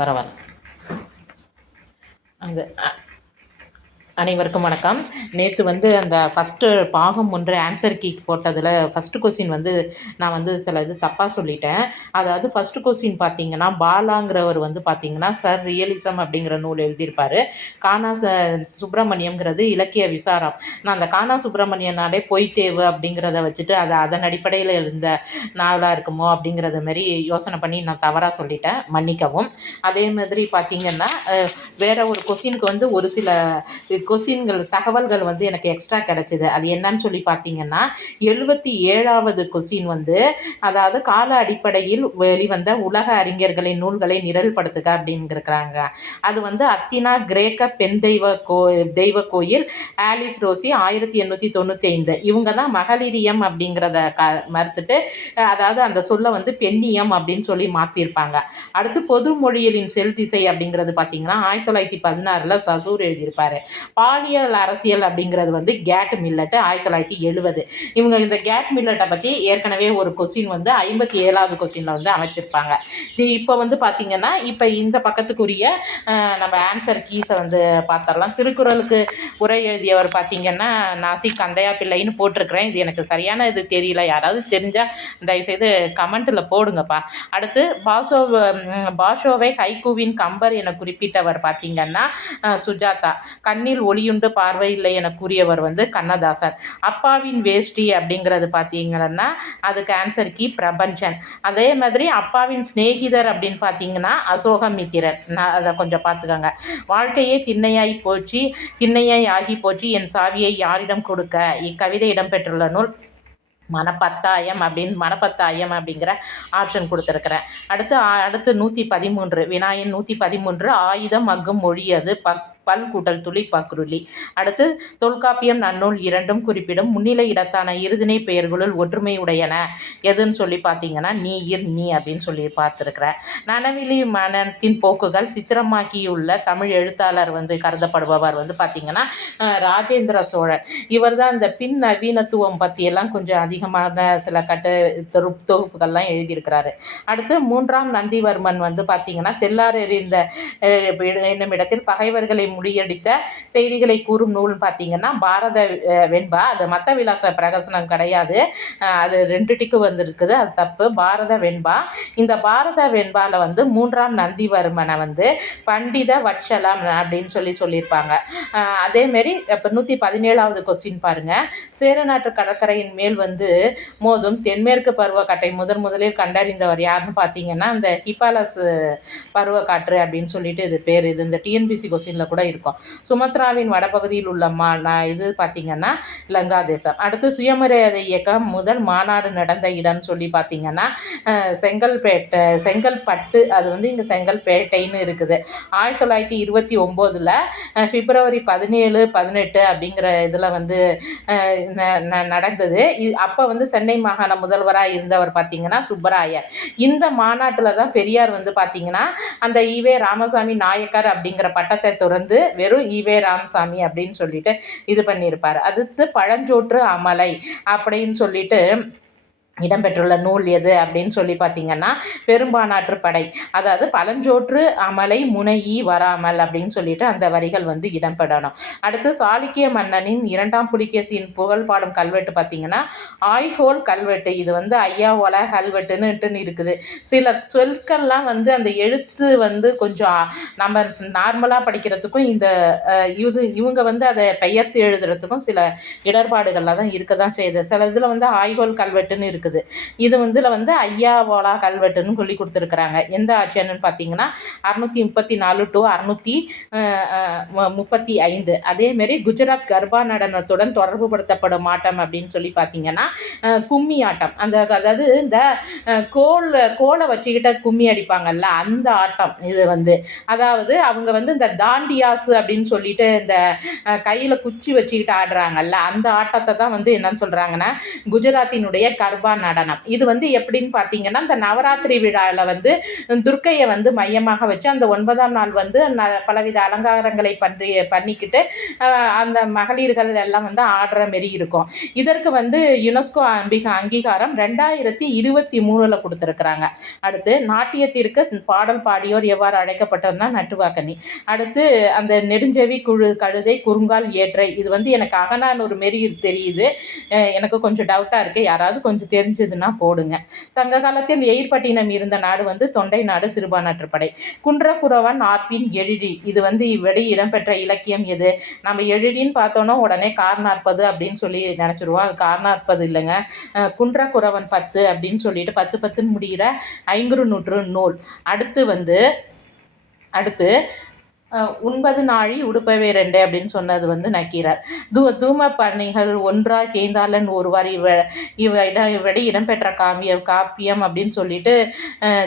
பரவாயில்ல. அது அனைவருக்கும் வணக்கம். நேற்று அந்த ஃபஸ்ட்டு பாகம் ஒன்று ஆன்சர் கீ போட்டதில் ஃபஸ்ட்டு கொஸ்டின் நான் சில இது தப்பாக சொல்லிட்டேன். அதாவது ஃபஸ்ட்டு கொஸ்டின் பார்த்தீங்கன்னா, பாலாங்கிறவர் பார்த்தீங்கன்னா, சர் ரியலிசம் அப்படிங்கிற நூல் எழுதியிருப்பார். கானா சுப்பிரமணியம்ங்கிறது இலக்கிய விசாரம். நான் அந்த கானா சுப்பிரமணியனாலே பொய்த்தேவு அப்படிங்கிறத வச்சுட்டு அதன் அடிப்படையில் இருந்த நாவலாக இருக்குமோ அப்படிங்கிறத மாரி யோசனை பண்ணி நான் தவறாக சொல்லிட்டேன், மன்னிக்கவும். அதே மாதிரி பார்த்தீங்கன்னா, வேறு ஒரு கொஸ்டினுக்கு ஒரு சில கொஸ்டின்கள் தகவல்கள் எனக்கு எக்ஸ்ட்ரா கிடச்சிது. அது என்னன்னு சொல்லி பார்த்தீங்கன்னா, 77வது கொஸ்டின் அதாவது கால அடிப்படையில் வெளிவந்த உலக அறிஞர்களின் நூல்களை நிரல்படுத்துக அப்படிங்கிறாங்க. அது அத்தினா கிரேக்க பெண் தெய்வ கோயில் ஆலிஸ் ரோசி 1895. இவங்க தான் மகளிரியம் அப்படிங்கிறத மறுத்துட்டு அதாவது அந்த சொல்ல பெண்ணியம் அப்படின்னு சொல்லி மாற்றிருப்பாங்க. அடுத்து பொது மொழியியலின் செல் திசை அப்படிங்கிறது பார்த்தீங்கன்னா 1916 சசூர் எழுதியிருப்பாரு. பாலியல் அரசியல் அப்படிங்கிறது கேட் மில்லட் 1970. இவங்க இந்த கேட் மில்லட்டை பற்றி ஏற்கனவே ஒரு கொஸ்டின் 57வது கொஸ்டினில் அமைச்சிருப்பாங்க. இது இப்போ பார்த்தீங்கன்னா, இப்போ இந்த பக்கத்துக்குரிய நம்ம ஆன்சர் கீஸை பார்த்துடலாம். திருக்குறளுக்கு உரை எழுதியவர் பார்த்தீங்கன்னா நாசி கந்தையா பிள்ளைன்னு போட்டிருக்கிறேன். இது எனக்கு சரியான இது தெரியல, யாராவது தெரிஞ்சால் தயவுசெய்து கமெண்ட்டில் போடுங்கப்பா. அடுத்து பாஷோவை ஹைக்கூவின் கம்பர் என குறிப்பிட்டவர் பார்த்தீங்கன்னா சுஜாதா. கண்ணில் ஒளியுண்டு பார்வை இல்லை என கூறியவர் கண்ணதாசன். அப்பாவின் வேஷ்டி அப்படிங்கிறது பார்த்தீங்கன்னா அதுக்கு ஆன்சர் கீ பிரபஞ்சன். அதே மாதிரி அப்பாவின் சிநேகிதர் அப்படின்னு பார்த்தீங்கன்னா அசோகமித்திரன். நான் அதை கொஞ்சம் பார்த்துக்கோங்க. வாழ்க்கையே திண்ணையாய் ஆகி போச்சு, என் சாவியை யாரிடம் கொடுக்க. இக்கவிதை இடம்பெற்றுள்ள நூல் மனப்பத்தாயம் அப்படிங்கிற ஆப்ஷன் கொடுத்துருக்குறேன். அடுத்து 113 வினாயன் 113 ஆயுதம் அங்கும் மொழியது பல் கூட்டல் துளி பக்ருளி. அடுத்து தொல்காப்பியம் நன்னூல் இரண்டும் குறிப்பிடும் முன்னிலை இடத்தான இருதிணை பெயர்களுள் ஒற்றுமை உடையன எதுன்னு சொல்லி பார்த்தீங்கன்னா நீ அப்படின்னு சொல்லி பார்த்துருக்குறேன். நனவிலி மனத்தின் போக்குகள் சித்திரமாக்கியுள்ள தமிழ் எழுத்தாளர் கருதப்படுபவர் பார்த்தீங்கன்னா ராஜேந்திர சோழன். இவர் தான் இந்த பின் நவீனத்துவம் பற்றியெல்லாம் கொஞ்சம் அதிகமான சில தொகுப்புகள்லாம் எழுதியிருக்கிறாரு. அடுத்து 3ஆம் நந்திவர்மன் பார்த்தீங்கன்னா தெல்லார் எறிந்த என்னும் இடத்தில் பகைவர்களை முடியடித்த செய்திகளை கூறும் நூல் பார்த்தீங்கன்னா பாரத வெண்பா. அது மத்த விலாச பிரகசனம் கிடையாது, அது 2 டிக்கு வந்திருக்குது, அது தப்பு. பாரத வெண்பா. இந்த பாரத வெண்பாவில் 3ஆம் நந்திவர்மனை பண்டித வட்சலம் அப்படின்னு சொல்லியிருப்பாங்க. அதேமாரி இப்போ 117வது கொஸ்டின் பாருங்கள். சேரநாட்டு கடற்கரையின் மேல் மோதும் தென்மேற்கு பருவக்காற்றை முதலில் கண்டறிந்தவர் யாருன்னு பார்த்தீங்கன்னா அந்த ஹிபாலஸ் பருவக்காற்று அப்படின்னு சொல்லிட்டு இது பேர். இது இந்த டிஎன்பிசி கொஸ்டினில் கூட இருக்கும். சுமத்ராவின் வடபகுதியில் உள்ள இது பார்த்தீங்கன்னா லங்காதேசம். அடுத்து சுயமரியாதை இயக்கம் முதல் மாநாடு நடந்த இடம்னு சொல்லி பார்த்தீங்கன்னா செங்கல்பட்டு. அது இங்கே செங்கல்பேட்டைன்னு இருக்குது. 1929 பிப்ரவரி 17, 18 அப்படிங்கிற இதில் நடந்தது. அப்போ சென்னை மாகாண முதல்வராக இருந்தவர் பார்த்தீங்கன்னா சுப்பராயர். இந்த மாநாட்டில் தான் பெரியார் பார்த்தீங்கன்னா அந்த ஈவே ராமசாமி நாயக்கர் அப்படிங்கிற பட்டத்தை துறந்து வெறும் ஈவே ராமசாமி அப்படின்னு சொல்லிட்டு இது பண்ணியிருப்பார். அடுத்து பழஞ்சோற்று அமலை அப்படின்னு சொல்லிட்டு இடம்பெற்றுள்ள நூல் எது அப்படின்னு சொல்லி பார்த்தீங்கன்னா பெரும்பானாற்று படை. அதாவது பழஞ்சோற்று அமலை முனையி வராமல் அப்படின்னு சொல்லிட்டு அந்த வரிகள் இடம்பெறணும். அடுத்து சாளுக்கிய மன்னனின் 2ஆம் புலிகேசியின் புகழ் பாடும் கல்வெட்டு பார்த்தீங்கன்னா ஆய்கோல் கல்வெட்டு. இது ஐயாவோல கல்வெட்டுன்னு இருக்குது. சில சொற்கள்லாம் அந்த எழுத்து கொஞ்சம் நம்ம நார்மலாக படிக்கிறதுக்கும் இந்த இவங்க அதை பெயர்த்து எழுதுறதுக்கும் சில இடர்பாடுகள்லாம் தான் இருக்க தான் செய்யுது. சில இதில் ஆய்கோல் கல்வெட்டுன்னு இருக்குது. இது ஐயாவோலா கல்வெட்டுன்னு சொல்லி கொடுத்துருக்குறாங்க. எந்த ஆட்சியானு பார்த்தீங்கன்னா 634 to 635. அதேமாரி குஜராத் கர்பா நடனத்துடன் தொடர்பு படுத்தப்படும் ஆட்டம் அப்படின்னு சொல்லி பார்த்தீங்கன்னா கும்மி ஆட்டம். அதாவது இந்த கோலை வச்சுக்கிட்ட கும்மி அடிப்பாங்கல்ல அந்த ஆட்டம் இது அதாவது அவங்க இந்த தாண்டியாஸ் அப்படின்னு சொல்லிட்டு இந்த கையில் குச்சி வச்சுக்கிட்டு ஆடுறாங்கல்ல அந்த ஆட்டத்தை தான் என்னன்னு சொல்கிறாங்கன்னா குஜராத்தினுடைய கர்பா சிலம்பா நடனம். இது வந்து எப்படின்னு பார்த்தீங்கன்னா, இந்த நவராத்திரி விழாவில் வந்து துர்க்கையை வந்து மையமாக வச்சு அந்த 9ஆம் நாள் வந்து பலவித அலங்காரங்களை பண்ணிக்கிட்டு அந்த மகளிர்கள் எல்லாம் வந்து ஆடுற மாரி இருக்கும். இதற்கு வந்து யுனெஸ்கோ அங்கீகாரம் 2023ல் கொடுத்துருக்குறாங்க. அடுத்து நாட்டியத்திற்கு பாடல் பாடியோர் எவ்வாறு அழைக்கப்பட்டதுன்னா நட்டுவாக்கனி. அடுத்து அந்த நெடுஞ்செவி கழுதை குறுங்கால் ஏற்றை. இது வந்து எனக்கு அகநானூறு மாரி தெரியுது. எனக்கு கொஞ்சம் டவுட்டாக இருக்குது. யாராவது கொஞ்சம் தெரிஞ்சதுன்னா போடுங்க. சங்க காலத்தில் எயிர்பட்டினம் இருந்த நாடு வந்து தொண்டை நாடு சிறுபான்ற்றப்படை. குன்றக்குறவன் ஆர்ப்பின் எழிலி. இது வந்து இவ்வழி இடம்பெற்ற இலக்கியம் எது? நம்ம எழிலின்னு பார்த்தோன்னா உடனே கார்நாற்பது அப்படின்னு சொல்லி நினச்சிருவோம். அது கார்நாற்பது இல்லைங்க. குன்றக்குறவன் 10 அப்படின்னு சொல்லிட்டு 10 முடிகிற ஐங்குறுநூற்று நூல். அடுத்து உண்பது நாழி உடுப்பவே 2 அப்படின்னு சொன்னது வந்து நக்கீரர். தூம பணிகள் ஒன்றாய் தேய்ந்தாளன் ஒருவார் இவ்வடி இடம்பெற்ற காப்பியம் அப்படின்னு சொல்லிட்டு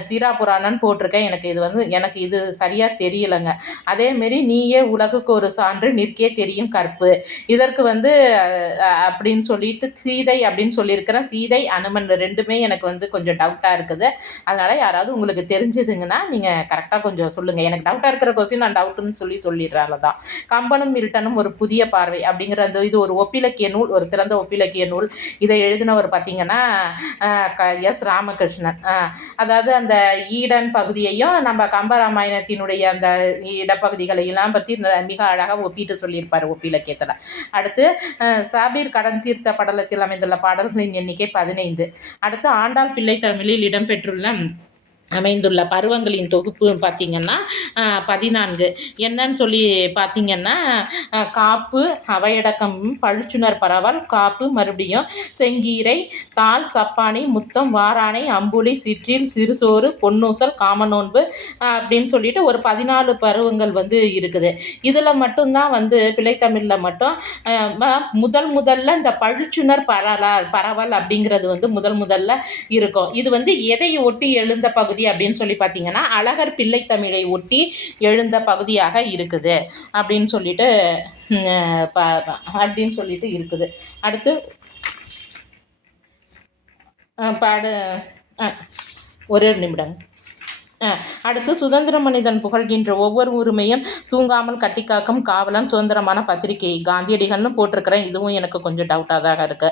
சீரா புராணம்னு போட்டிருக்கேன். எனக்கு இது சரியாக தெரியலைங்க. அதேமாரி நீயே உலகுக்கு ஒரு சான்று நிற்கே தெரியும் கற்பு. இதற்கு வந்து அப்படின்னு சொல்லிட்டு சீதை அப்படின்னு சொல்லியிருக்கிறேன். சீதை அனுமன் ரெண்டுமே எனக்கு வந்து கொஞ்சம் டவுட்டாக இருக்குது. அதனால் யாராவது உங்களுக்கு தெரிஞ்சதுங்கன்னா நீங்கள் கரெக்டாக கொஞ்சம் சொல்லுங்கள். எனக்கு டவுட்டாக இருக்கிற கொஸ்டின் நான் சொல்லிடுறால தான். கம்பனும் மில்டனும் ஒரு புதிய பார்வை அப்படிங்கிற இது ஒரு ஒப்பிலக்கிய நூல், ஒரு சிறந்த ஒப்பிலக்கிய நூல். இதை எழுதினவர் பார்த்தீங்கன்னா எஸ் ராமகிருஷ்ணன். அதாவது அந்த ஈடன் பகுதியையும் நம்ம கம்பராமாயணத்தினுடைய அந்த இடப்பகுதிகளையெல்லாம் பற்றி மிக அழகாக ஒப்பிட்டு சொல்லியிருப்பார் ஒப்பிலக்கியத்தில். அடுத்து சாபீர் கடன் தீர்த்த படலத்தில் அமைந்துள்ள பாடல்களின் எண்ணிக்கை 15. அடுத்து ஆண்டாள் பிள்ளை தமிழில் அமைந்துள்ள பருவங்களின் தொகுப்பு பார்த்திங்கன்னா 14. என்னன்னு சொல்லி பார்த்திங்கன்னா காப்பு, அவையடக்கம், பழுச்சுனர் பரவல், காப்பு, மறுபடியும் செங்கீரை, தாள், சப்பானி, முத்தம், வாரானை, அம்புலி, சிற்றில், சிறுசோறு, பொன்னூசல், காமநோன்பு அப்படின்னு சொல்லிட்டு ஒரு 14 பருவங்கள் வந்து இருக்குது. இதில் மட்டும்தான் வந்து பிள்ளைத்தமிழில் மட்டும் முதல்ல இந்த பழுச்சுனர் பரவல் அப்படிங்கிறது வந்து முதல்ல இருக்கும். இது வந்து எதை ஒட்டி எழுந்த பகுதி அப்படின்னு சொல்லி பார்த்தீங்கன்னா அழகர் பிள்ளை தமிழை ஒட்டி எழுந்த பகுதியாக இருக்குது அப்படின்னு சொல்லிட்டு இருக்குது. அடுத்து ஒரு நிமிடம். அடுத்து சுதந்திர மனிதன் புகழ்கின்ற ஒவ்வொரு உரிமையும் தூங்காமல் கட்டிக்காக்கும் காவலன் சுதந்திரமான பத்திரிகை காந்தியடிகள்னு போட்டிருக்கிறேன். இதுவும் எனக்கு கொஞ்சம் டவுட்டாக தான் இருக்குது.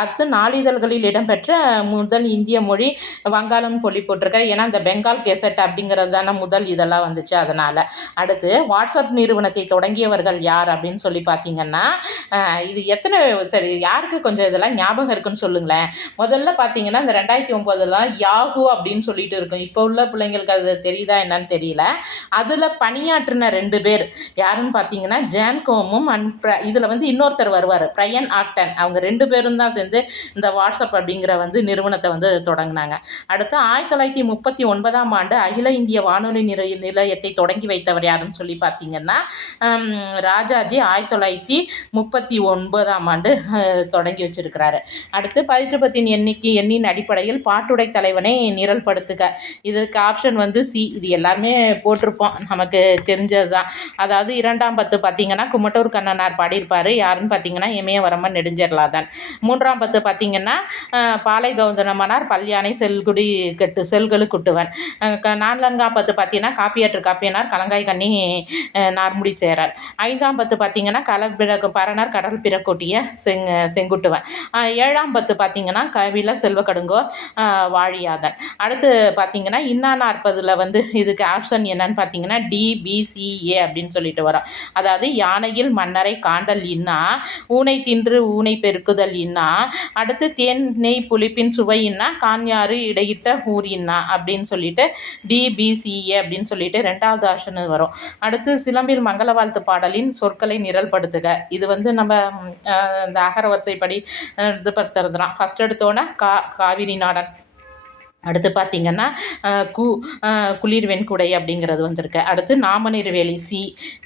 அடுத்து நாளிதழ்களில் இடம்பெற்ற முதல் இந்திய மொழி வங்காளம் போட்டிருக்கேன். ஏன்னா இந்த பெங்கால் கெசட் அப்படிங்கிறது தானே முதல் இதெல்லாம் வந்துச்சு அதனால். அடுத்து வாட்ஸ்அப் நிறுவனத்தை தொடங்கியவர்கள் யார் அப்படின்னு சொல்லி பார்த்தீங்கன்னா இது சரி யாருக்கு கொஞ்சம் இதெல்லாம் ஞாபகம் இருக்குன்னு சொல்லுங்களேன். முதல்ல பார்த்தீங்கன்னா இந்த 2009 யாஹூ அப்படின்னு சொல்லிட்டு இருக்கும். இப்போ உள்ள பிள்ளைங்களுக்கு அது தெரியுதா என்னன்னு தெரியல. அதில் பணியாற்றின 2 பேர் யாருன்னு பார்த்தீங்கன்னா ஜான்கோமும் இதில் வந்து இன்னொருத்தர் வருவார் பிரையன் ஆக்டன். அவங்க 2 பேரும் தான் சேர்ந்து இந்த வாட்ஸ்அப் அப்படிங்கிற வந்து நிறுவனத்தை வந்து தொடங்கினாங்க. அடுத்து 1939ஆம் ஆண்டு அகில இந்திய வானொலி நிலையத்தை தொடங்கி வைத்தவர் யாருன்னு சொல்லி பார்த்தீங்கன்னா ராஜாஜி 1939ஆம் ஆண்டு தொடங்கி வச்சிருக்கிறாரு. அடுத்து பதிற்றுப்பத்தின் எண்ணின் அடிப்படையில் பாட்டுடை தலைவனை நிரல்படுத்துக. இதற்கு ஆப்ஷன் வந்து சி. இது எல்லாமே போட்டிருப்போம், நமக்கு தெரிஞ்சது தான். அதாவது 2ஆம் பத்து பார்த்திங்கன்னா குமட்டூர் கண்ணனார் பாடியிருப்பார். யாருன்னு பார்த்தீங்கன்னா இமயவரம்பன் நெடுஞ்செருளாதன். 3ஆம் பத்து பார்த்திங்கன்னா பாலை கவுந்தனமனார் பல்யானை செல்களு குட்டுவன். 4ஆம் பத்து பார்த்திங்கன்னா காப்பியனார் கலங்காய் கண்ணி நார்முடி சேரல். 5ஆம் பத்து பார்த்திங்கன்னா பரணர் கடல் பிறக்கொட்டிய செங்குட்டுவன். 7ஆம் பத்து பார்த்திங்கன்னா கவில செல்வக்கடுங்கோ வாழியாதன். அடுத்து பார்த்திங்கன்னா இன்னா 40 வந்து இதுக்கு ஆப்ஷன் என்னன்னு பார்த்தீங்கன்னா DBCA அப்படின்னு சொல்லிட்டு வரோம். அதாவது யானையில் மன்னரை காண்டல் இன்னா, ஊனை தின்று ஊனை பெருக்குதல் இன்னா, அடுத்து தேன் நெய் புளிப்பின் சுவை இன்னா, கான்யாறு இடையிட்ட ஊர் இன்னா அப்படின்னு சொல்லிட்டு DBCA அப்படின்னு சொல்லிட்டு 2வது ஆப்ஷன் வரும். அடுத்து சிலம்பில் மங்கள வாழ்த்து பாடலின் சொற்களை நிரல்படுத்துக. இது வந்து நம்ம இந்த அகர வரிசைப்படி இது படுத்துறது தான். ஃபஸ்ட் எடுத்தோன்னே காவிரி நாடன், அடுத்து பார்த்திங்கன்னா கு குளிர் வெண்குடை அப்படிங்கிறது வந்திருக்கு. அடுத்து நாமநீர்வேலி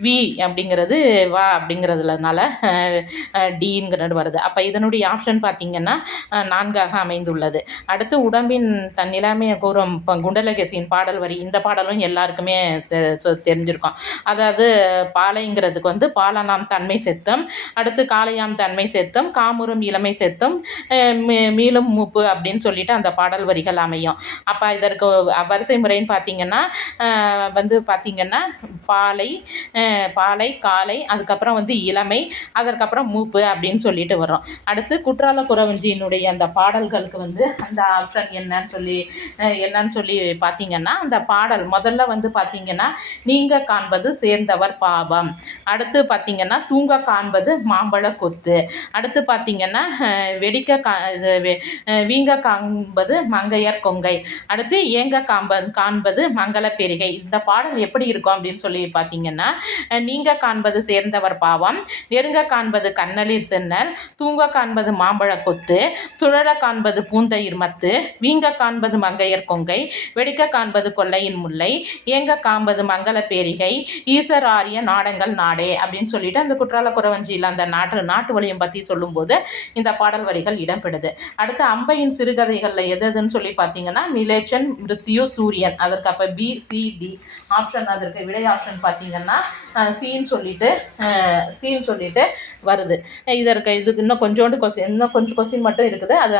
வி அப்படிங்கிறது வா அப்படிங்கிறதுலனால டிங்கிறது வருது. அப்போ இதனுடைய ஆப்ஷன் பார்த்திங்கன்னா 4ஆக அமைந்துள்ளது. அடுத்து உடம்பின் நிலைமையை கூறும் குண்டலகேசியின் பாடல் வரி. இந்த பாடலும் எல்லாருக்குமே தெரிஞ்சிருக்கும். அதாவது பாலைங்கிறதுக்கு வந்து பாலனாம் தன்மை செத்தம், அடுத்து காளையாம் தன்மை செத்தம், காமுறும் இளமை செத்தம், மீளும் மூப்பு அப்படின்னு சொல்லிட்டு அந்த பாடல் வரிகள் அமையும். அப்போ இதற்கு வரிசை முறைன்னு பார்த்திங்கன்னா வந்து பார்த்திங்கன்னா பாலை காலை, அதுக்கப்புறம் வந்து இளமை, அதற்கப்புறம் மூப்பு அப்படின்னு சொல்லிட்டு வரும். அடுத்து குற்றால குறவஞ்சியினுடைய அந்த பாடல்களுக்கு வந்து அந்த ஆப்ஷன் என்னன்னு சொல்லி பார்த்திங்கன்னா அந்த பாடல் முதல்ல வந்து பார்த்திங்கன்னா நீங்க காண்பது சேர்ந்தவர் பாவம், அடுத்து பார்த்திங்கன்னா தூங்க காண்பது மாம்பழ கொத்து, அடுத்து பார்த்திங்கன்னா வீங்க காண்பது மங்கையர் கொங்கை, அடுத்து ஏங்க காண்பது மங்கள பெருகை. இந்த பாடல் எப்படி இருக்கும் அப்படின்னு சொல்லி பார்த்தீங்கன்னா நீங்க காண்பது சேர்ந்தவர் பாவம், நெருங்க காண்பது கண்ணலிர் சென்னல், தூங்க காண்பது மாம்பழ கொத்து, சுழல காண்பது பூந்தயிர் மத்து, வீங்க காண்பது மங்கையர் கொங்கை, வெடிக்க காண்பது கொல்லையின் முல்லை, ஏங்க காண்பது மங்கள பேரிகை, ஈசர் ஆரிய நாடங்கள் நாடே அப்படின்னு சொல்லிட்டு அந்த குற்றால குறவஞ்சியில் அந்த நாட்டு வழியம் பற்றி சொல்லும்போது இந்த பாடல் வரிகள் இடம்பெறுது. அடுத்து அம்பையின் சிறுகதைகளில் எதுன்னு சொல்லி பார்த்தீங்கன்னா மிலேச்சன், மிருத்யு, சூரியன். அதற்கு அப்போ BCD ஆப்ஷன், அதற்கு விடை ஆப்ஷன் பார்த்தீங்கன்னா சின்னு சொல்லிட்டு வருது. இதுக்கு இன்னும் கொஞ்சம் கொஸ்டின் மட்டும் இருக்குது. அது